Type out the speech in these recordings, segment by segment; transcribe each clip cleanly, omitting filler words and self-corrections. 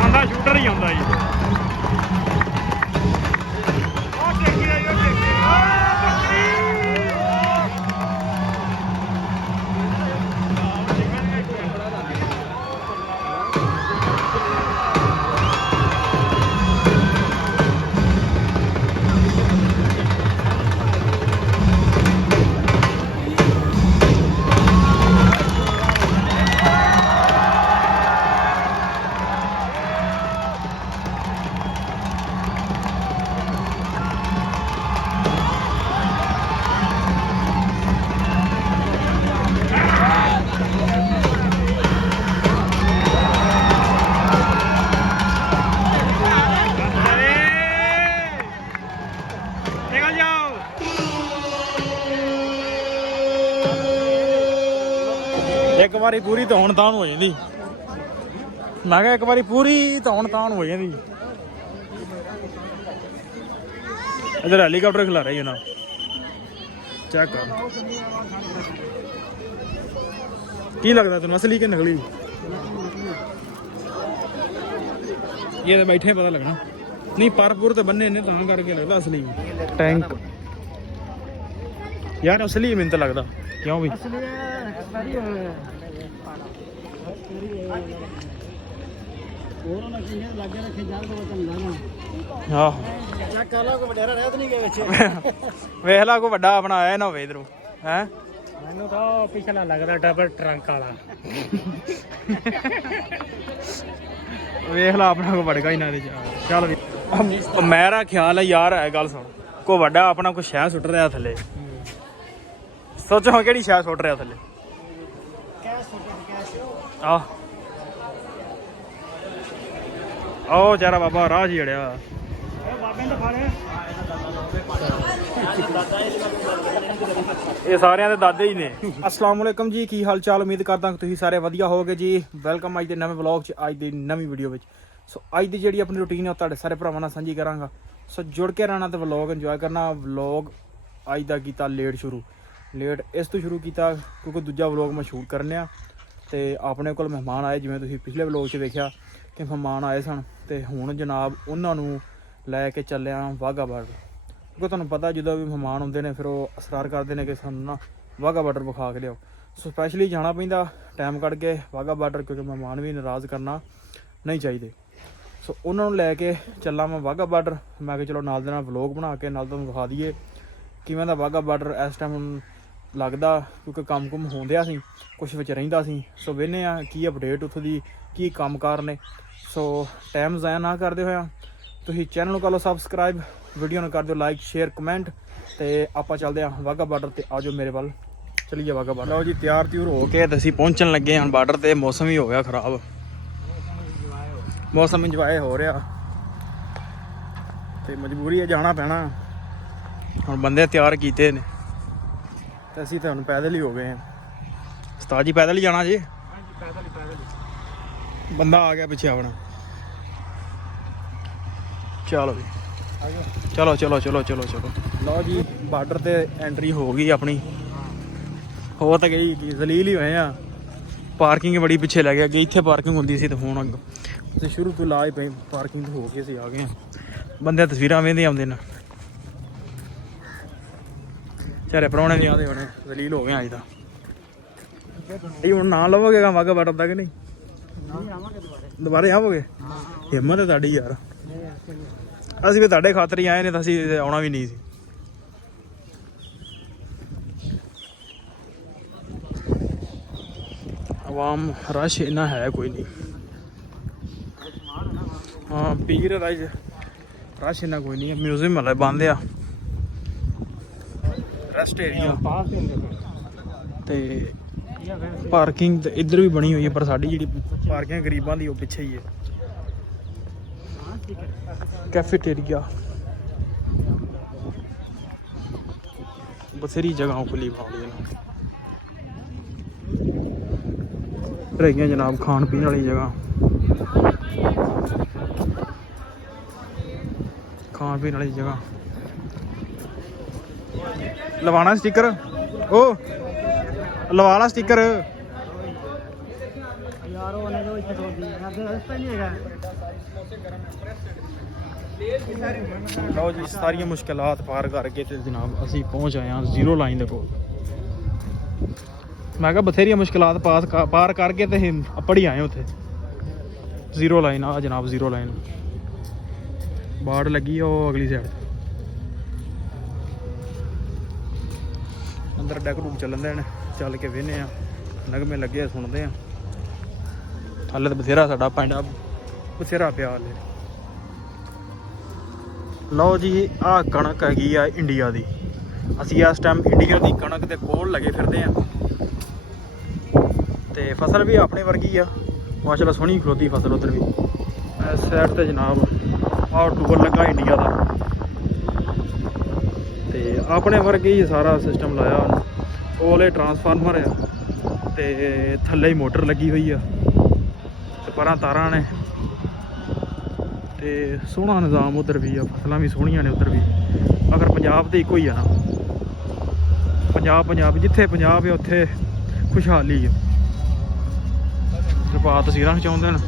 ਆਂਦਾ ਸ਼ੂਟਰ ਹੀ ਆਉਂਦਾ ਜੀ। ਇੱਕ ਵਾਰੀ ਪੂਰੀ ਧੌਣ ਤਾਣ ਹੋ ਜਾਂਦੀ। ਮੈਂ ਕਿਹਾ ਇੱਕ ਵਾਰੀ ਪੂਰੀ ਧੌਣ ਤਾਣ ਹੋ ਜਾਂਦੀ। ਇਧਰ ਹੈਲੀਕਾਪਟਰ ਖਿਲਾ ਰਹੀ ਉਹਨਾਂ ਚੈੱਕ ਕਰ। ਕੀ ਲੱਗਦਾ ਤੈਨੂੰ ਅਸਲੀ ਕਿ ਨਕਲੀ? ਇਹ ਤਾਂ ਬੈਠੇ ਪਤਾ ਲੱਗਣਾ। ਨਹੀਂ ਪਰਪੁਰ ਤੇ ਬੰਨੇ ਨੇ ਤਾਂ ਕਰਕੇ ਲੱਗਦਾ ਅਸਲੀ। ਟੈਂਕ ਯਾਰ ਅਸਲੀ ਮੈਨੂੰ ਤਾਂ ਲੱਗਦਾ। ਕਿਉਂ ਵੀ ਵੇਖ ਲਾ ਕੋਈ ਵੱਡਾ ਆਪਣਾ ਆਇਆ ਨਾ ਹੋਵੇ ਇਧਰੋਂ ਹੈ। ਮੈਨੂੰ ਤਾਂ ਪਿਛਲਾ ਲੱਗਦਾ ਡਬਲ ਟਰੰਕ ਵਾਲਾ। ਵੇਖ ਲਾ ਆਪਣਾ ਕੋਈ ਵੜਗਾ ਹੀ ਨਾ ਦੇ। ਚੱਲ ਵੀ ਮੇਰਾ ਖਿਆਲ ਹੈ ਯਾਰ ਹੈ ਗੱਲ ਸੁਣ। ਕੋਈ ਵੱਡਾ ਆਪਣਾ ਕੋਈ ਸ਼ਹਿ ਸੁੱਟ ਰਿਹਾ ਥੱਲੇ। ਸੋਚੋ ਕਿਹੜੀ ਸ਼ਹਿ ਸੁੱਟ ਰਿਹਾ ਥੱਲੇ। ਆਹ ਉਹ ਚਾਰਾ ਬਾਬਾ ਰਾਹ ਜੀ ਅੜਿਆ। ਇਹ ਸਾਰਿਆਂ ਦੇ ਦਾਦੇ ਹੀ ਨੇ। ਅਸਲਾਮ ਵਾਲੇਕਮ ਜੀ, ਕੀ ਹਾਲ ਚਾਲ? ਉਮੀਦ ਕਰਦਾ ਤੁਸੀਂ ਸਾਰੇ ਵਧੀਆ ਹੋਵੋਗੇ ਜੀ। ਵੈਲਕਮ ਅੱਜ ਦੇ ਨਵੇਂ ਵਲੌਗ 'ਚ, ਅੱਜ ਦੀ ਨਵੀਂ ਵੀਡੀਓ ਵਿੱਚ। ਸੋ ਅੱਜ ਦੀ ਜਿਹੜੀ ਆਪਣੀ ਰੂਟੀਨ ਹੈ ਉਹ ਤੁਹਾਡੇ ਸਾਰੇ ਭਰਾਵਾਂ ਨਾਲ ਸਾਂਝੀ ਕਰਾਂਗਾ। ਸੋ ਜੁੜ ਕੇ ਰਹਿਣਾ ਤੇ ਵਲੌਗ ਇੰਜੋਏ ਕਰਨਾ। ਵਲੌਗ ਅੱਜ ਦਾ ਕੀਤਾ ਲੇਟ ਸ਼ੁਰੂ। ਲੇਟ ਇਸ ਤੋਂ ਸ਼ੁਰੂ ਕੀਤਾ ਕਿਉਂਕਿ ਦੂਜਾ ਵਲੌਗ ਮੈਂ ਸ਼ੂਟ ਕਰਨੇ ਆ ਤੇ ਆਪਣੇ ਕੋਲ ਮਹਿਮਾਨ ਆਏ। ਜਿਵੇਂ ਤੁਸੀਂ ਪਿਛਲੇ ਵਲੌਗ 'ਚ ਵੇਖਿਆ ਕਿ ਮਹਿਮਾਨ ਆਏ ਸਨ ਤੇ ਹੁਣ ਜਨਾਬ ਉਹਨਾਂ ਨੂੰ ਲੈ ਕੇ ਚੱਲਿਆ ਵਾਹਗਾ ਬਾਰਡਰ। ਕਿਉਂਕਿ ਤੁਹਾਨੂੰ ਪਤਾ ਜਦੋਂ ਵੀ ਮਹਿਮਾਨ ਹੁੰਦੇ ਨੇ ਫਿਰ ਉਹ ਅਸਰਾਰ ਕਰਦੇ ਨੇ ਕਿ ਸਾਨੂੰ ਨਾ ਵਾਹਗਾ ਬਾਰਡਰ ਵਿਖਾ ਕੇ ਲਿਆਓ। ਸੋ ਸਪੈਸ਼ਲੀ ਜਾਣਾ ਪੈਂਦਾ ਟਾਈਮ ਕੱਢ ਕੇ ਵਾਹਗਾ ਬਾਰਡਰ, ਕਿਉਂਕਿ ਮਹਿਮਾਨ ਵੀ ਨਾਰਾਜ਼ ਕਰਨਾ ਨਹੀਂ ਚਾਹੀਦੇ। ਸੋ ਉਹਨਾਂ ਨੂੰ ਲੈ ਕੇ ਚੱਲਾਂ ਮੈਂ ਵਾਹਗਾ ਬਾਰਡਰ। ਮੈਂ ਕਿਹਾ ਚਲੋ ਨਾਲ ਦੇ ਨਾਲ ਵਲੌਗ ਬਣਾ ਕੇ ਨਾਲ ਤੁਹਾਨੂੰ ਵਿਖਾ ਦਈਏ ਕਿਵੇਂ ਦਾ ਵਾਹਗਾ ਬਾਰਡਰ ਇਸ ਟਾਈਮ ਲੱਗਦਾ, ਕਿਉਂਕਿ ਕੰਮ ਕੁਮ ਹੁੰਦਿਆ ਸੀ, ਕੁਛ ਵਿੱਚ ਰਹਿੰਦਾ ਸੀ। ਸੋ ਵੇਖਦੇ ਹਾਂ ਕੀ ਅਪਡੇਟ ਉੱਥੋਂ ਦੀ, ਕੀ ਕੰਮ ਕਾਰ ਨੇ। ਸੋ ਟਾਈਮ ਜ਼ਾਇਆ ਨਾ ਕਰਦੇ ਹੋਇਆ ਤੁਸੀਂ ਚੈਨਲ ਨੂੰ ਕਰ ਲਓ ਸਬਸਕ੍ਰਾਈਬ, ਵੀਡੀਓ ਨੂੰ ਕਰ ਦਿਓ ਲਾਈਕ ਸ਼ੇਅਰ ਕਮੈਂਟ ਤੇ ਆਪਾਂ ਚੱਲਦੇ ਹਾਂ ਵਾਹਗਾ ਬਾਰਡਰ ਤੇ। ਆਜੋ ਮੇਰੇ ਵੱਲ ਚਲੀਏ ਵਾਹਗਾ ਬਾਰਡਰ। ਲਓ ਜੀ ਤਿਆਰ ਤਿਉਰ ਹੋ ਕੇ ਤੇ ਅਸੀਂ ਪਹੁੰਚਣ ਲੱਗੇ ਹਾਂ ਬਾਰਡਰ ਤੇ। ਮੌਸਮ ਵੀ ਹੋ ਗਿਆ ਖਰਾਬ, ਮੌਸਮ ਇੰਜੋਏ ਹੋ ਰਿਹਾ ਤੇ ਮਜਬੂਰੀ ਹੈ ਜਾਣਾ ਪੈਣਾ। ਹੁਣ ਬੰਦੇ ਤਿਆਰ ਕੀਤੇ ਨੇ ਤੇ ਅਸੀਂ ਤਾਂ ਹੁਣ ਪੈਦਲ ਹੀ ਹੋ ਗਏ ਹਾਂ। ਉਸਤਾਦ ਜੀ ਪੈਦਲ ਹੀ ਜਾਣਾ ਜੀ? ਬੰਦਾ ਆ ਗਿਆ ਪਿੱਛੇ ਆਪਣਾ। ਚਲੋ ਜੀ ਚਲੋ ਚਲੋ ਚਲੋ ਚਲੋ ਚਲੋ। ਲਓ ਜੀ ਬਾਰਡਰ ਤੇ ਐਂਟਰੀ ਹੋ ਗਈ ਆਪਣੀ। ਹੋ ਤਾਂ ਗਈ ਕੀ ਜ਼ਲੀਲ ਹੀ ਹੋਏ ਆ। ਪਾਰਕਿੰਗ ਬੜੀ ਪਿੱਛੇ ਲੈ ਗਿਆ। ਅੱਗੇ ਇੱਥੇ ਪਾਰਕਿੰਗ ਹੁੰਦੀ ਸੀ ਤੇ ਹੁਣ ਅਸੀਂ ਸ਼ੁਰੂ ਤੋਂ ਲਾ ਹੀ ਪਈ ਪਾਰਕਿੰਗ ਤੋਂ ਹੋ ਕੇ ਅਸੀਂ ਆ ਗਏ ਹਾਂ। ਬੰਦੇ ਤਸਵੀਰਾਂ ਵੇਂਦੇ ਆਉਂਦੇ ਨੇ। ਚਾਰੇ ਪ੍ਰਾਹੁਣੇ ਨਹੀਂ ਆਉਂਦੇ ਹੋਣੇ, ਜ਼ਲੀਲ ਹੋ ਗਏ ਅੱਜ ਤਾਂ। ਇਹ ਹੁਣ ਨਾਂ ਲਵੋਗੇ ਵਾਹਗਾ ਬਾਰਡਰ ਦਾ ਕਿ ਨਹੀਂ? ਦੁਬਾਰੇ ਆਵੋਗੇ? ਹਿੰਮਤ ਹੈ ਤੁਹਾਡੀ ਯਾਰ। ਅਸੀਂ ਵੀ ਤੁਹਾਡੇ ਖਾਤਰ ਹੀ ਆਏ ਨੇ ਤਾਂ ਅਸੀਂ ਆਉਣਾ ਵੀ ਨਹੀਂ ਸੀ। ਆਵਾਮ ਰਸ਼ ਇੰਨਾ ਹੈ ਕੋਈ ਨਹੀਂ। ਹਾਂ ਪੀਰ ਦਾ ਰਸ਼ ਇੰਨਾ ਕੋਈ ਨਹੀਂ ਹੈ। ਮਿਊਜ਼ੀਅਮ ਵਾਲੇ ਬੰਦ ਆ, ਰੈਸਟ ਏਰੀਆ ਤੇ ਪਾਰਕਿੰਗ ਤੇ ਇੱਧਰ ਵੀ ਬਣੀ ਹੋਈ ਹੈ, ਪਰ ਸਾਡੀ ਜਿਹੜੀ ਪਾਰਕਿੰਗ ਗਰੀਬਾਂ ਦੀ ਉਹ ਪਿੱਛੇ ਹੀ ਹੈ। ਕੈਫੇਟੇਰੀਆ ਬਥੇਰੀ ਜਗ੍ਹਾ ਖੁੱਲੀ ਵਾਲੀਆਂ ਰਹੀਆਂ ਜਨਾਬ, ਖਾਣ ਪੀਣ ਵਾਲੀ ਜਗ੍ਹਾ। ਖਾਣ ਪੀਣ ਵਾਲੀ ਜਗ੍ਹਾ ਲਵਾਣਾ ਸਟicker ਉਹ ਲਵਾ ਲਾ ਸਟicker ਯਾਰ ਉਹ ਵਾਲੇ ਜੋ ਇੱਥੇ ਰੋਦੀ ਰਸਤਾ ਨਹੀਂ ਹੈਗਾ। ਲਓ ਜੀ ਸਾਰੀਆਂ ਮੁਸ਼ਕਲਾਤ ਪਾਰ ਕਰਕੇ ਤੇ ਜਨਾਬ ਅਸੀਂ ਪਹੁੰਚ ਆਏ ਹਾਂ ਜ਼ੀਰੋ ਲਾਈਨ ਦੇ ਕੋਲ। ਮੈਂ ਕਿਹਾ ਬਥੇਰੀਆਂ ਮੁਸ਼ਕਲਾਤ ਪਾਰ ਕਰਕੇ ਤੇ ਅਸੀਂ ਪੜੀ ਆਏ ਉੱਥੇ ਜ਼ੀਰੋ ਲਾਈਨ। ਆ ਜਨਾਬ ਜ਼ੀਰੋ ਲਾਈਨ ਬਾੜ ਲੱਗੀ ਉਹ ਅਗਲੀ ਸਾਈਡ ਅੰਦਰ ਡੈਕ ਰੂਮ ਚੱਲਣ ਦੇ ਨੇ। ਚੱਲ ਕੇ ਵੇਹਨੇ ਆ ਨਗਮੇ ਲੱਗੇ ਸੁਣਦੇ ਆ। ਹਾਲੇ ਤਾਂ ਬਥੇਰਾ ਸਾਡਾ ਪਿੰਡਾ ਬਥੇਰਾ ਪਿਆ ਹਾਲੇ। ਲਓ ਜੀ ਆਹ ਕਣਕ ਹੈਗੀ ਆ ਇੰਡੀਆ ਦੀ। ਅਸੀਂ ਇਸ ਟਾਈਮ ਇੰਡੀਆ ਦੀ ਕਣਕ ਦੇ ਕੋਲ ਲੱਗੇ ਫਿਰਦੇ ਆ ਤੇ ਫਸਲ ਵੀ ਆਪਣੇ ਵਰਗੀ ਆ ਮਾਸ਼ਾਅੱਲਾ ਸੋਹਣੀ ਖਲੋਤੀ ਫਸਲ। ਉੱਧਰ ਵੀ ਇਸ ਸਾਈਡ ਤੇ ਜਨਾਬ ਆਹ ਟੂਬਲ ਲੱਗਾ ਇੰਡੀਆ ਦਾ ਤੇ ਆਪਣੇ ਵਰਗੇ ਹੀ ਸਾਰਾ ਸਿਸਟਮ ਲਾਇਆ ਉਹਨੂੰ। ਕੋਲੇ ਟਰਾਂਸਫਾਰਮਰ ਆ ਤੇ ਥੱਲੇ ਹੀ ਮੋਟਰ ਲੱਗੀ ਹੋਈ ਆ ਤੇ ਪਰਾਂ ਤਾਰਾਂ ਨੇ ਤੇ ਸੋਹਣਾ ਨਿਜ਼ਾਮ ਉੱਧਰ ਵੀ ਆ। ਫਸਲਾਂ ਵੀ ਸੋਹਣੀਆਂ ਨੇ ਉੱਧਰ ਵੀ। ਅਗਰ ਪੰਜਾਬ ਤੇ ਇੱਕੋ ਹੀ ਆ ਨਾ, ਪੰਜਾਬ ਜਿੱਥੇ ਪੰਜਾਬ ਹੈ ਉੱਥੇ ਖੁਸ਼ਹਾਲੀ ਆ। ਜਪਾ ਤਸਵੀਰਾਂ ਖਿਚਾਉਂਦੇ ਨੇ।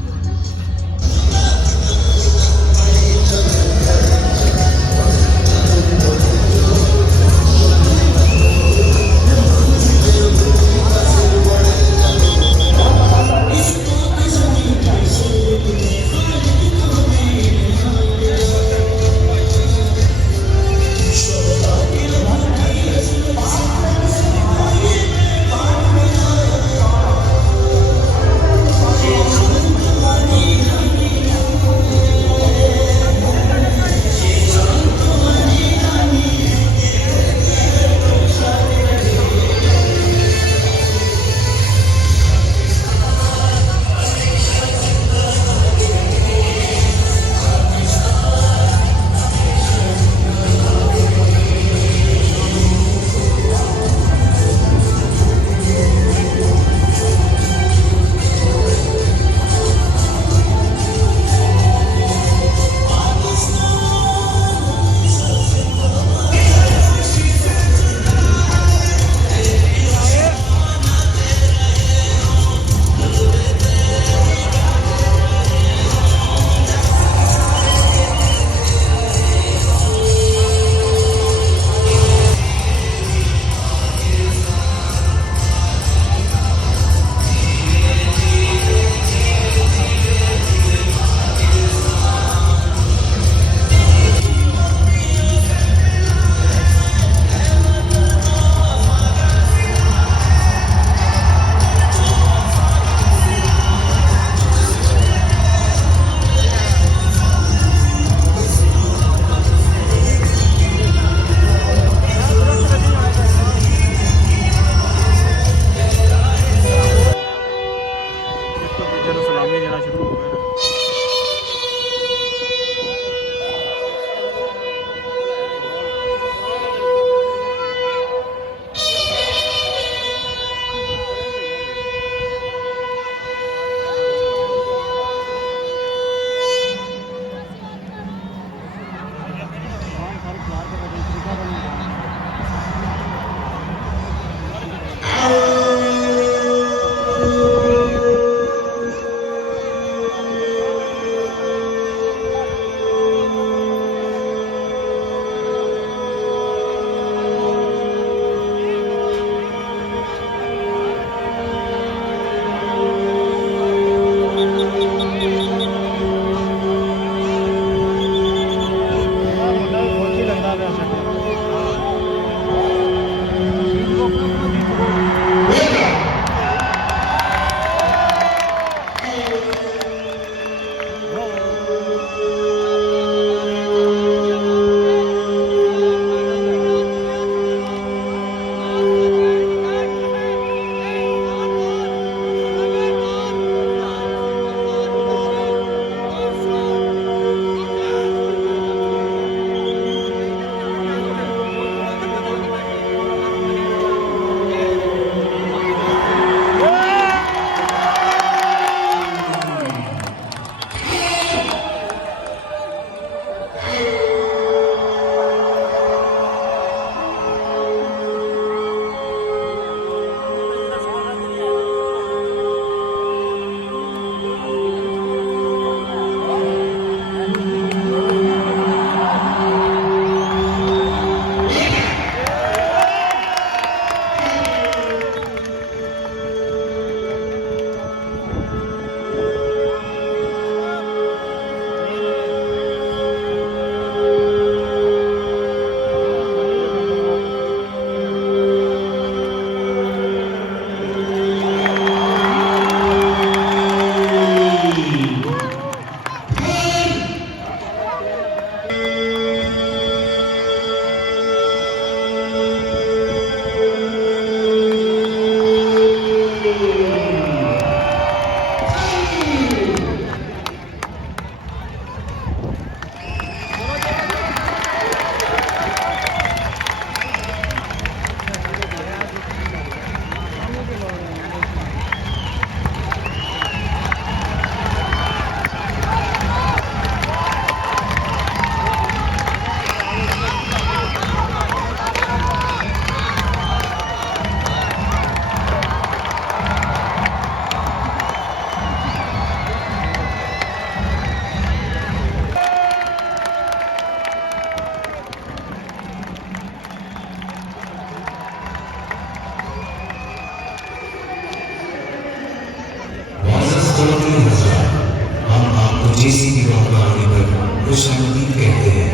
हम आपको जेसीबी रॉक आने पर खुश आमदीद कहते हैं।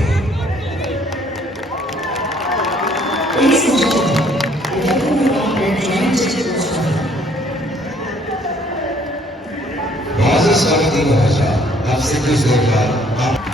बहुत स्वागत है आपसे कुछ देर बाद आप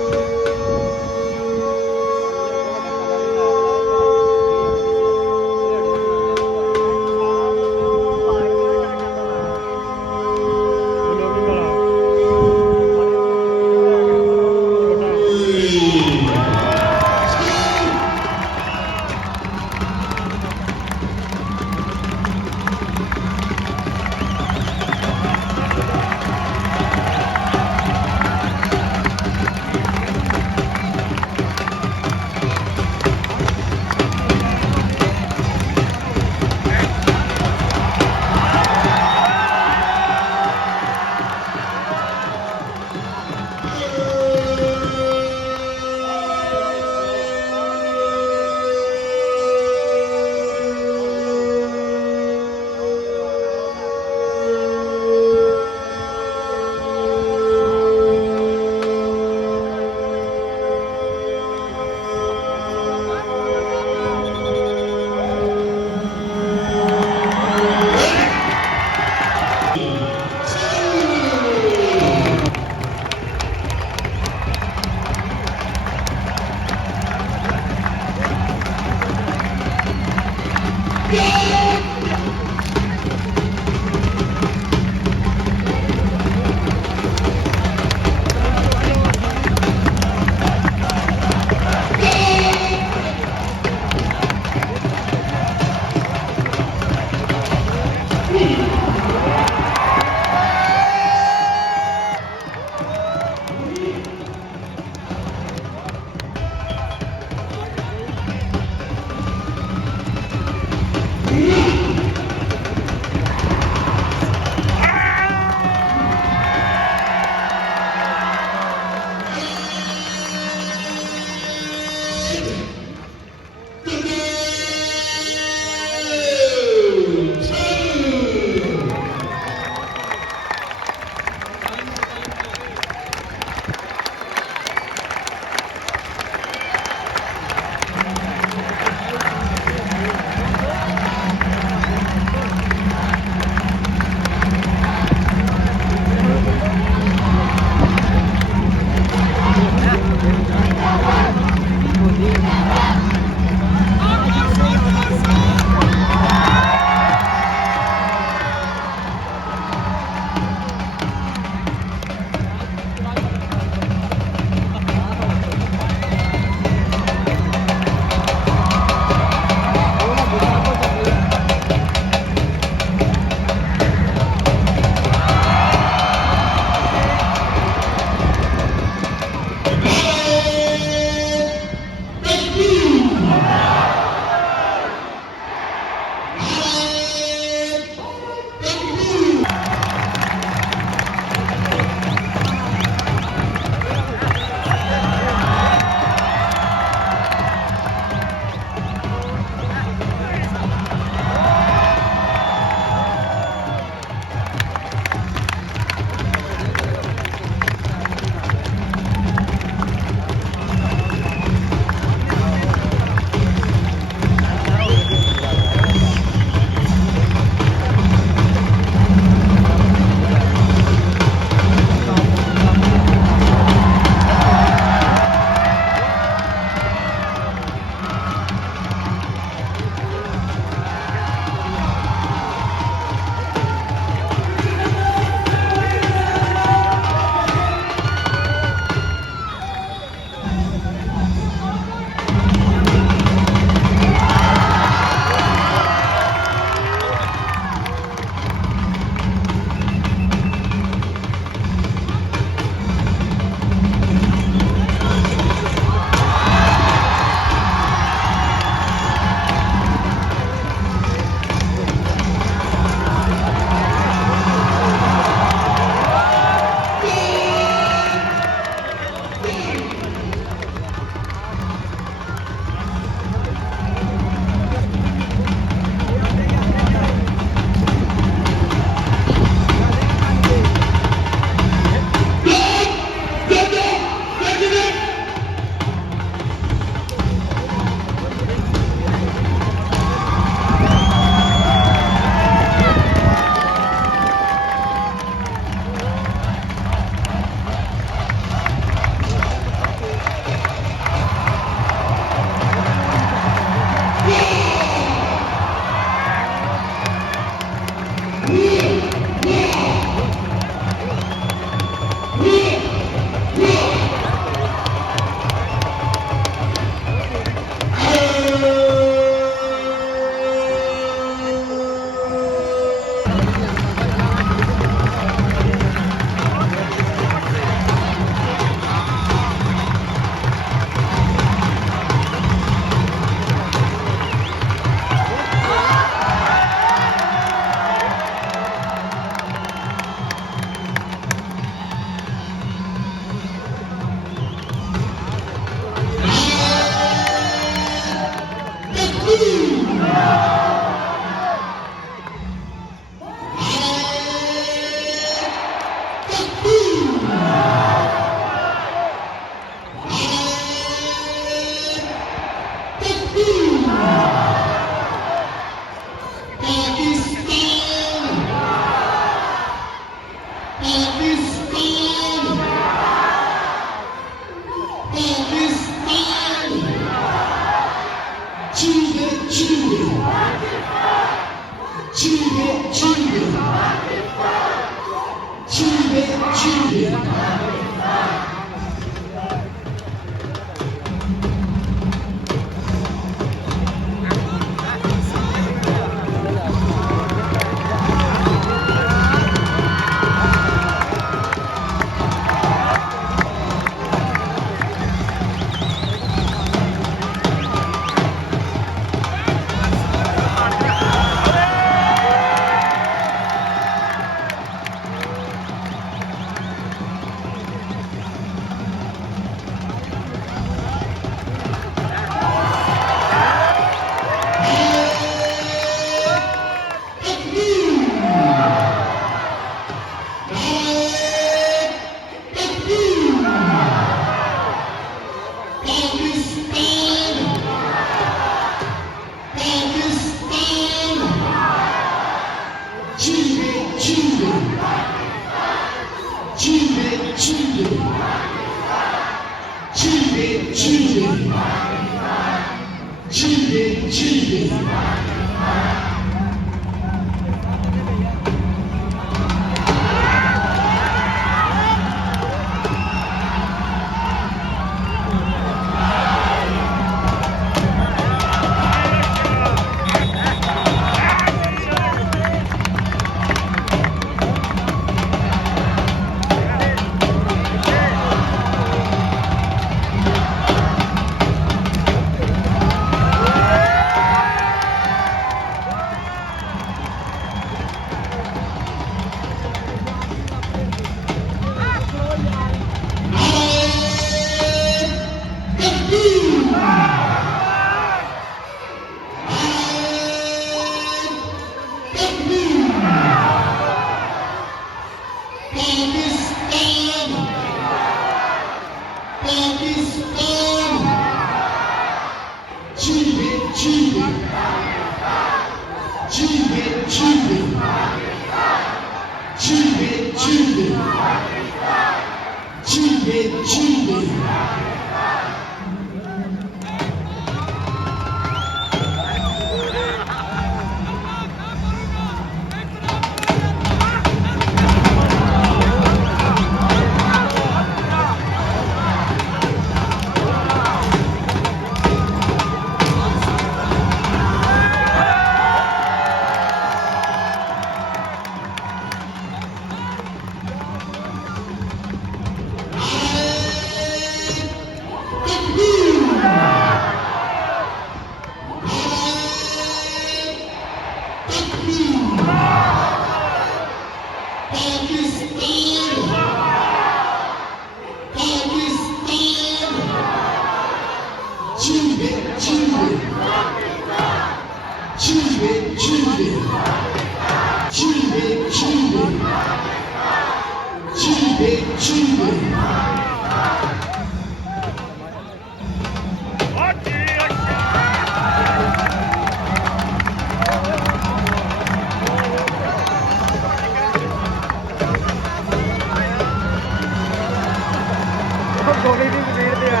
ਗੋਲੀ ਦੀ ਸਪੀਡ ਤੇ ਆ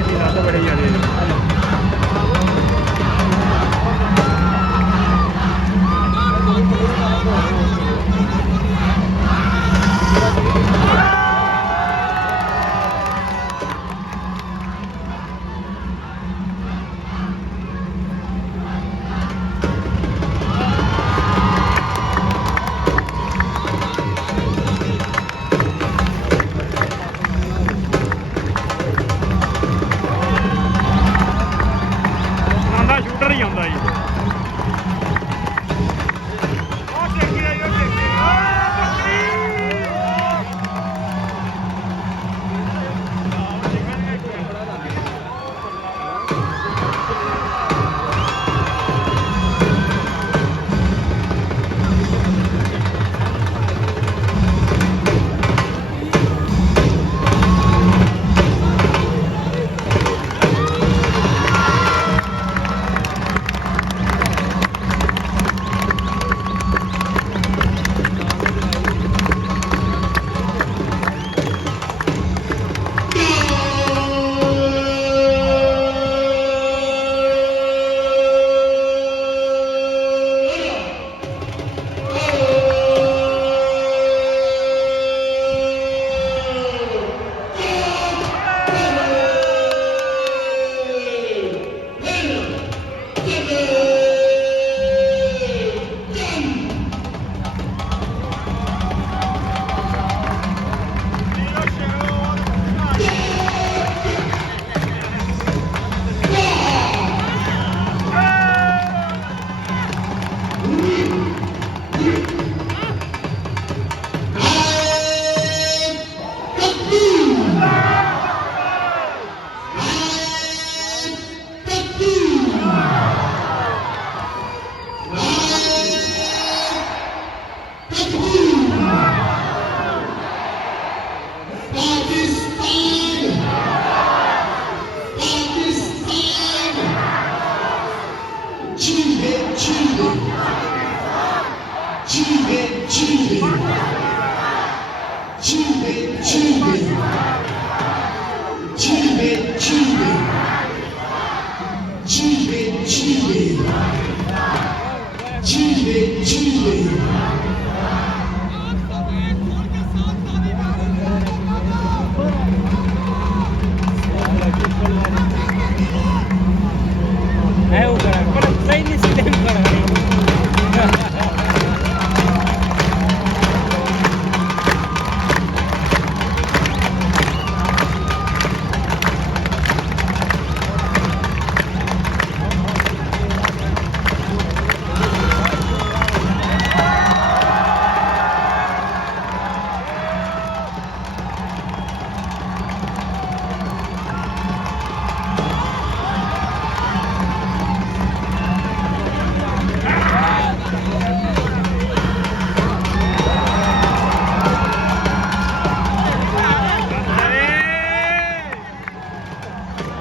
ਇਹ ਰਾਤ ਬੜੇ ਜਾਣੇ ਨੇ ਸ਼ੂਟਰ ਹੀ ਆਉਂਦਾ ਜੀ। ਉਹ ਦੇਖੀ ਆਈ ਉਹ ਦੇਖੀ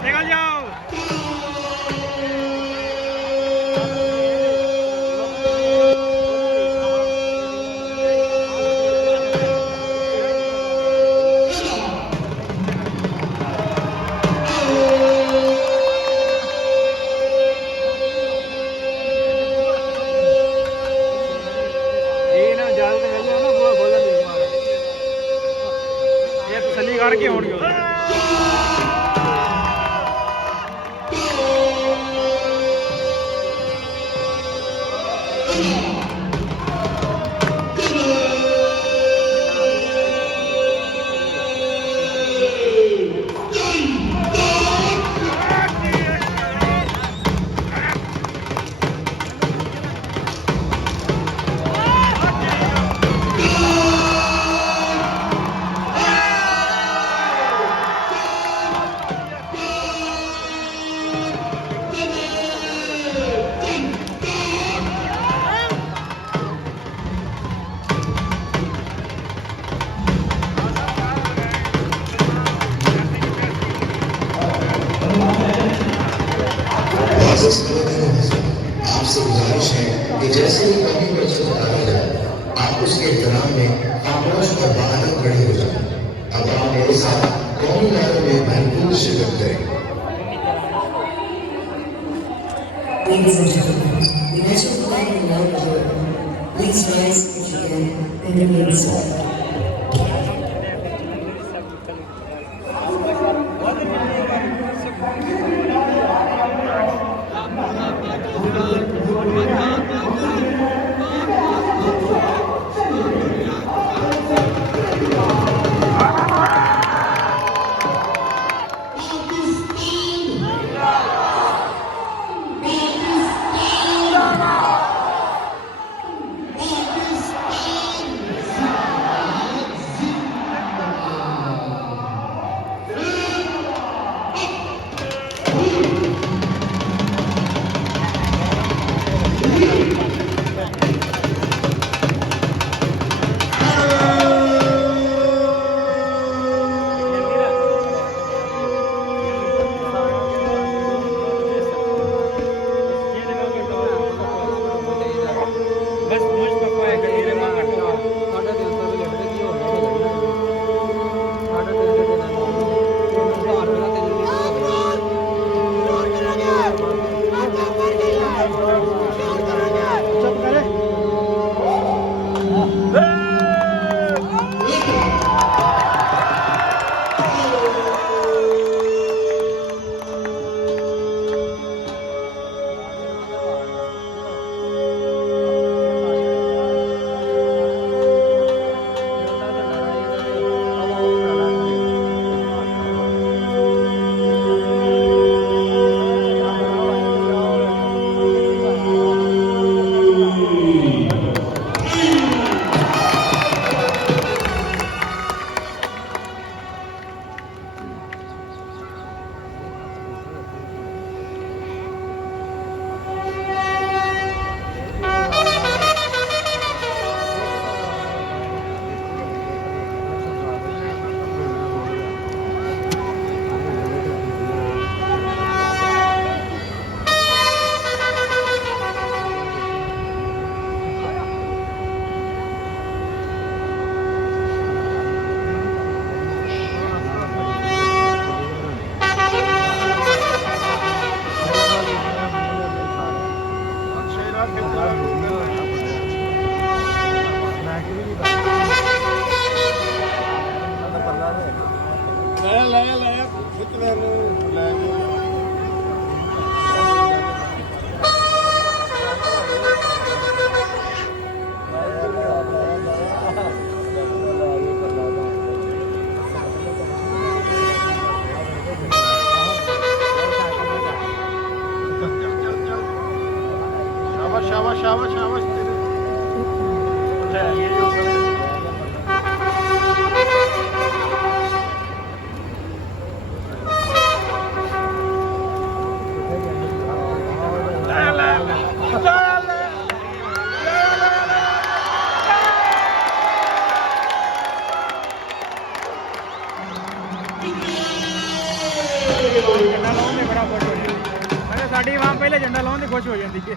निकल जाओ। ये ना ज्यादा तो ना बुआ खोलन दे ये तसल्ली करके होणगे आपसे गुजारिश है कि जैसे ही कभी बच्चे बताया जाए आप उसके एहतराम में खामोश और बहादुर खड़े हो जाए। अब आप मेरे साथ कौमी नारों में भरपूर शिरकत करें। Ladies and gentlemen, the national flag will now be over. Please rise if you can and remain silent. ਪਹਿਲੇ ਝੰਡਾ ਲਾਉਣ ਦੀ ਖੁਸ਼ ਹੋ ਜਾਂਦੀ ਹੈ।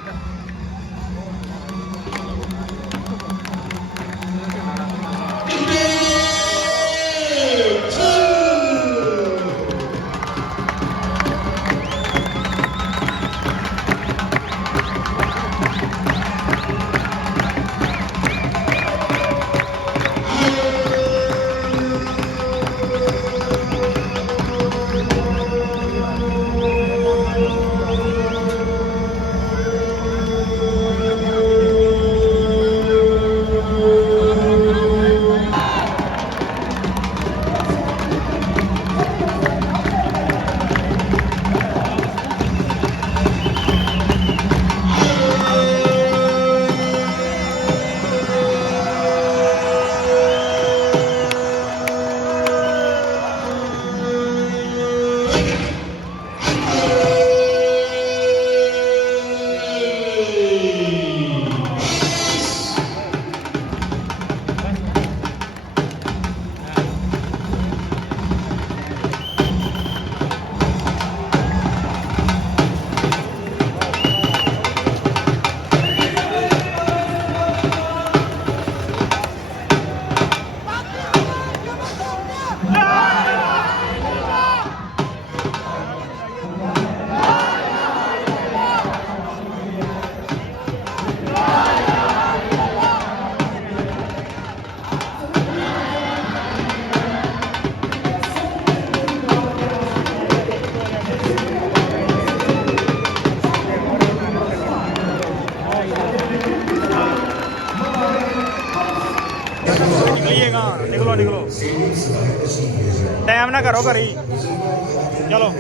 निकलिएगा, निकलो निकलो, टाइम ना करो घरी, चलो।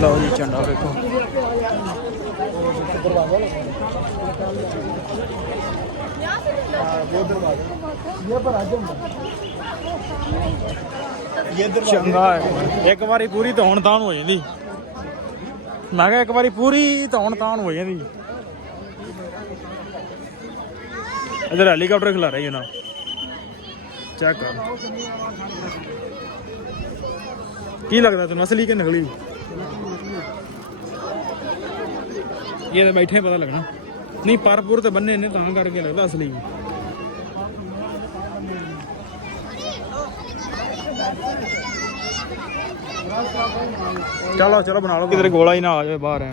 लो जी झंडा देखो, चंगा है। एक बारी पूरी धौन तान हो जाती, मैं क्या एक बारी पूरी धौन तान हो जाती। इधर हेलीकॉप्टर खिला रही है ना, चेक कर की लगता तुम असली के नकली। ये तो बैठे पता लगना, नहीं परपुर तो बन्ने ने तां करके लगता असली। चलो चलो बना लो, किधर गोला ही ना आ जाए बाहर है।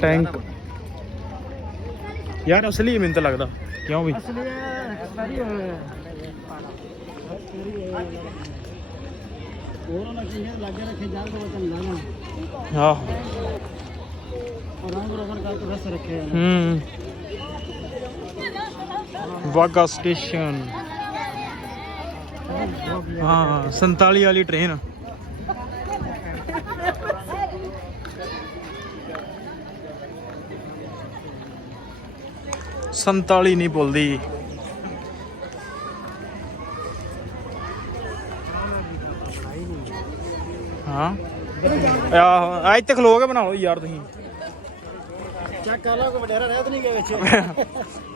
टैंक यार असली मिनत लगता क्यों भी हाँ वाघा स्टेशन। हाँ 47 वाली ट्रेन। संताली नहीं बोलती। हाँ आज तक खलो के बनाओ यार तुम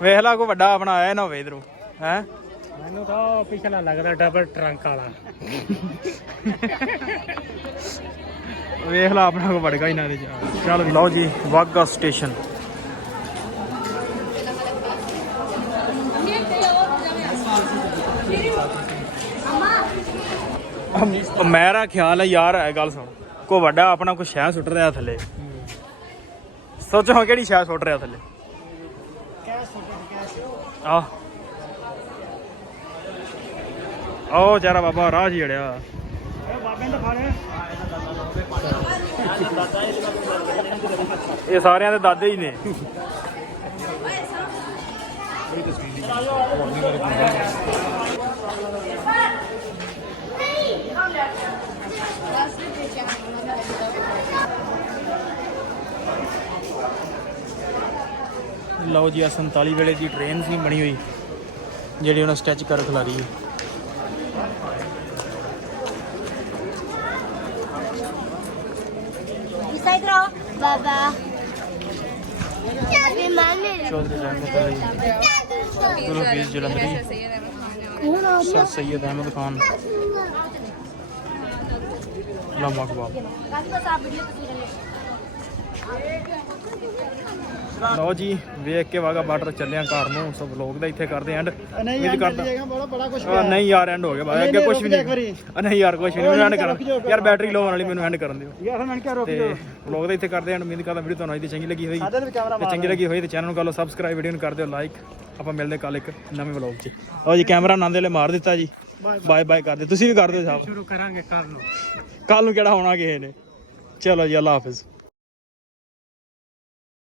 वेख ला कोई बड़ा बनाया ना होवे इधरों है। मैनू तो पिछला लगता डबल ट्रंक वाला। वेख ला अपना को बढ़ गया इन्होंने। चल लो जी वाघा स्टेशन। मेरा ख्याल है यार है गल सुन, कोई बड़ा अपना कोई शह सुट रहा थले। सोचो हाँ केड़ी शह सुट रहा थले। आओ चारा बाबा राह जी अड़िया। ये सारे दे दादे ही ने। ਲਓ ਜੀ, ਆ 47 ਵੇਲੇ ਦੀ ਟ੍ਰੇਨ ਸੀ ਬਣੀ ਹੋਈ ਜਿਹੜੀ ਉਹਨਾਂ ਸਕੈਚ ਕਰ ਖਿਲਾਰੀ ਹੈ। बाबा अभी माने चौधरी रहमत अली गुरु हफीज जलंधरी सर सैयद अहमद खान लम्हा कबाब। ਲਓ ਜੀ, ਵੇਖ ਕੇ ਵਾਗਾ ਬਾਰਡਰ ਚੱਲਿਆ ਘਰ ਨੂੰ। ਸਭ ਲੋਕ ਦਾ ਇੱਥੇ ਕਰਦੇ ਐਂਡ ਉਮੀਦ ਕਰਦਾ ਨਹੀਂ ਯਾਰ ਐਂਡ ਹੋ ਗਿਆ ਬਾਈ, ਅੱਗੇ ਕੁਝ ਵੀ ਨਹੀਂ। ਨਹੀਂ ਯਾਰ ਕੁਝ ਨਹੀਂ, ਮੈਨੂੰ ਐਂਡ ਕਰਨ ਯਾਰ, ਬੈਟਰੀ ਲੋ ਹੋਣ ਵਾਲੀ, ਮੈਨੂੰ ਐਂਡ ਕਰਨ ਦਿਓ ਤੇ ਲੋਕ ਦਾ ਇੱਥੇ ਕਰਦੇ ਐਂਡ। ਉਮੀਦ ਕਰਦਾ ਵੀਡੀਓ ਤੁਹਾਨੂੰ ਅੱਜ ਦੀ ਚੰਗੀ ਲੱਗੀ ਹੋਈ, ਤੇ ਚੰਗੀ ਲੱਗੀ ਹੋਈ ਤੇ ਚੈਨਲ ਨੂੰ ਕਰ ਲਓ ਸਬਸਕ੍ਰਾਈਬ, ਵੀਡੀਓ ਨੂੰ ਕਰ ਦਿਓ ਲਾਈਕ। ਆਪਾਂ ਮਿਲਦੇ ਕੱਲ ਇੱਕ ਨਵੇਂ ਵਲੌਗ 'ਚ। ਲਓ ਜੀ, ਕੈਮਰਾ ਨੰਦ ਵਾਲੇ ਮਾਰ ਦਿੱਤਾ ਜੀ, ਬਾਏ ਬਾਏ ਕਰਦੇ। ਤੁਸੀਂ ਵੀ ਕਰ ਦਿਓ ਸਾਹਿਬ, ਸ਼ੁਰੂ ਕਰਾਂਗੇ ਕੱਲ ਨੂੰ। ਕੱਲ ਨੂੰ ਕਿਹੜਾ ਹੋਣਾ ਕਿਸੇ ਨੇ। ਚਲੋ ਜੀ, ਅੱਲਾ ਹਾਫਿਜ਼।